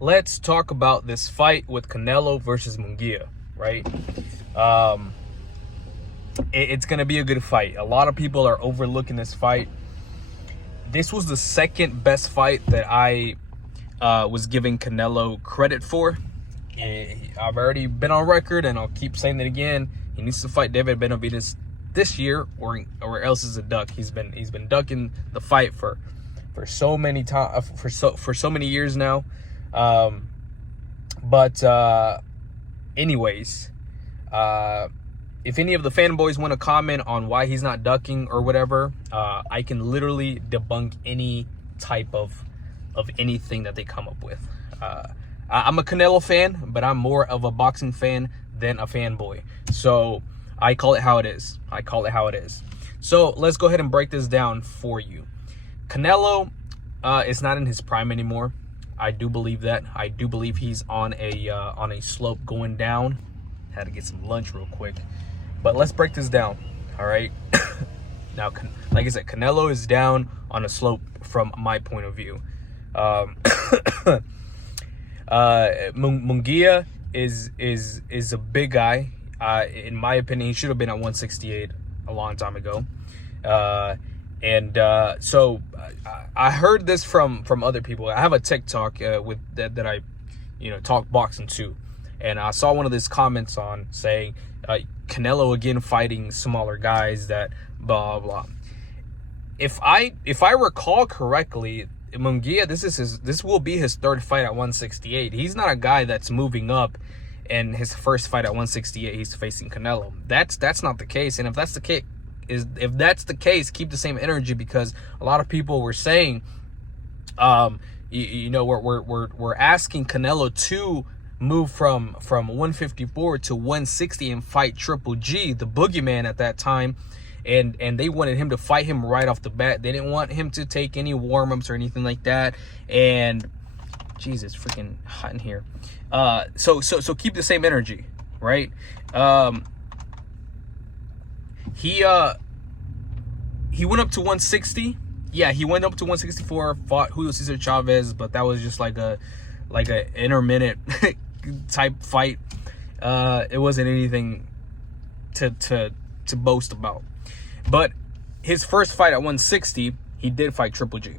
let's talk about this fight with Canelo versus Munguia, right? It's going to be a good fight. A lot of people are overlooking this fight. This was the second best fight that I was giving Canelo credit for. I've already been on record, and I'll keep saying it again. He needs to fight David Benavidez this year, or else is a duck. He's been ducking the fight for so many times, for so many years now. Anyways, if any of the fanboys want to comment on why he's not ducking or whatever, I can literally debunk any type of anything that they come up with. I'm a Canelo fan, but I'm more of a boxing fan than a fanboy. So I call it how it is. So let's go ahead and break this down for you. Canelo is not in his prime anymore. I do believe that. I do believe he's on a slope going down. Had to get some lunch real quick. But let's break this down, all right? Now, like I said, Canelo is down on a slope from my point of view. Munguia is a big guy. In my opinion, he should have been at 168 a long time ago. So I heard this from other people. I have a TikTok with that I, talk boxing to, and I saw one of these comments on saying Canelo again fighting smaller guys that blah blah. If I recall correctly, Munguia, this will be his third fight at 168. He's not a guy that's moving up, and his first fight at 168 he's facing Canelo. That's not the case. And if that's the case, keep the same energy, because a lot of people were saying, we're asking Canelo to move from 154 to 160 and fight Triple G, the boogeyman at that time. And they wanted him to fight him right off the bat. They didn't want him to take any warm-ups or anything like that. And Jesus, freaking hot in here. So keep the same energy, right? He went up to 160. Yeah, he went up to 164, fought Julio Cesar Chavez, but that was just like a intermittent type fight. It wasn't anything to boast about. But his first fight at 160, he did fight Triple G.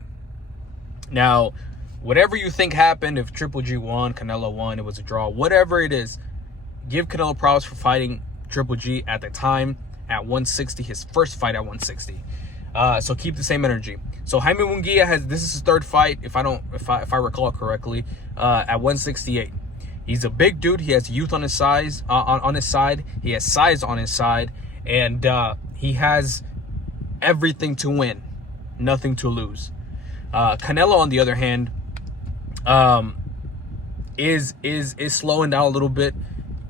Now, whatever you think happened, if Triple G won, Canelo won, it was a draw, whatever it is, give Canelo props for fighting Triple G at the time at 160, his first fight at 160. So keep the same energy. So Jaime Munguia this is his third fight, if I recall correctly, at 168. He's a big dude. He has youth on his size, on his side. He has size on his side, and he has everything to win, nothing to lose. Canelo, on the other hand, is slowing down a little bit.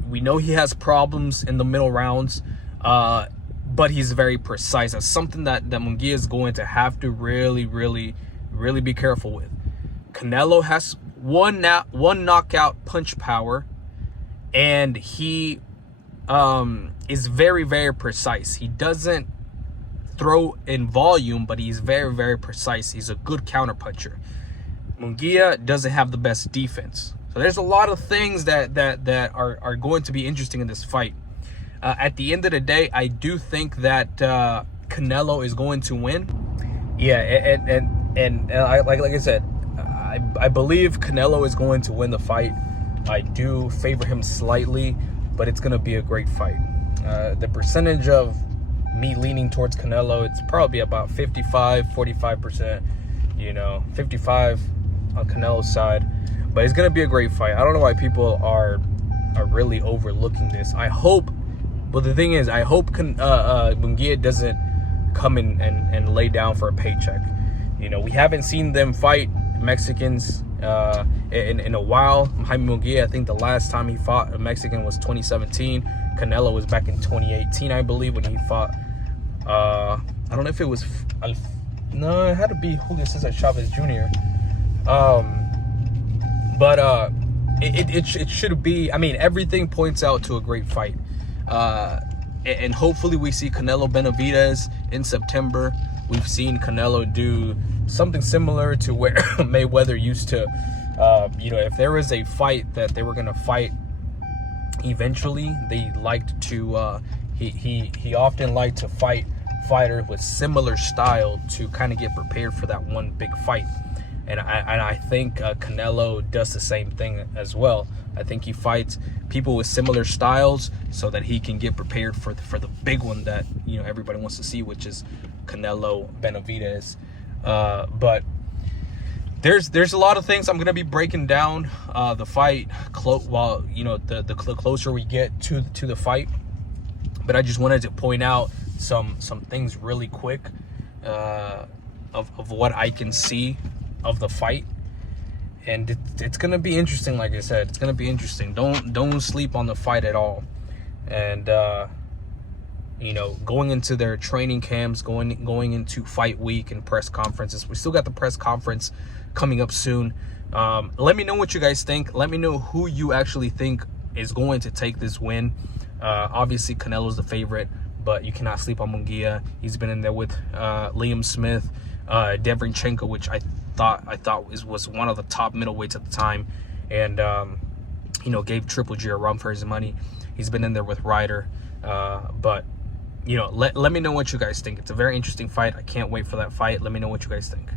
We know he has problems in the middle rounds, but he's very precise. That's something that Munguia is going to have to really be careful with. Canelo has one knockout punch power, and he is very precise. He doesn't throw in volume, but he's very precise. He's a good counter puncher. Munguia doesn't have the best defense. So there's a lot of things that are going to be interesting in this fight. At the end of the day, I do think that Canelo is going to win. Yeah, and like I said, I believe Canelo is going to win the fight. I do favor him slightly, but it's going to be a great fight. The percentage of me leaning towards Canelo, it's probably about 45%, 55 on Canelo's side. But it's going to be a great fight. I don't know why people are really overlooking this. But the thing is, I hope Munguia doesn't come in and lay down for a paycheck. We haven't seen them fight Mexicans in a while. Jaime Munguia, I think the last time he fought a Mexican was 2017. Canelo was back in 2018, I believe, when he fought. I don't know if it was. No, it had to be Julio Cesar Chavez Jr. But it should be. I mean, everything points out to a great fight. And hopefully we see Canelo Benavidez in September. We've seen Canelo do something similar to where Mayweather used to you know, if there was a fight that they were gonna fight eventually, they liked to he often liked to fight fighters with similar style to kind of get prepared for that one big fight. And I think Canelo does the same thing as well. I think he fights people with similar styles so that he can get prepared for the big one that, you know, everybody wants to see, which is Canelo Benavidez. But there's a lot of things I'm gonna be breaking down the fight while, you know, the closer we get to the fight. But I just wanted to point out some things really quick of what I can see of the fight. And it's gonna be interesting. Like I said, it's gonna be interesting. Don't sleep on the fight at all. And you know, going into their training camps, going into fight week and press conferences. We still got the press conference coming up soon. Let me know what you guys think. Let me know who you actually think is going to take this win. Obviously Canelo's the favorite, but you cannot sleep on Munguia. He's been in there with Liam Smith, Derevyanchenko, which I thought was one of the top middleweights at the time, and you know, gave Triple G a run for his money. He's been in there with Ryder, but you know, let me know what you guys think. It's a very interesting fight. I can't wait for that fight. Let me know what you guys think.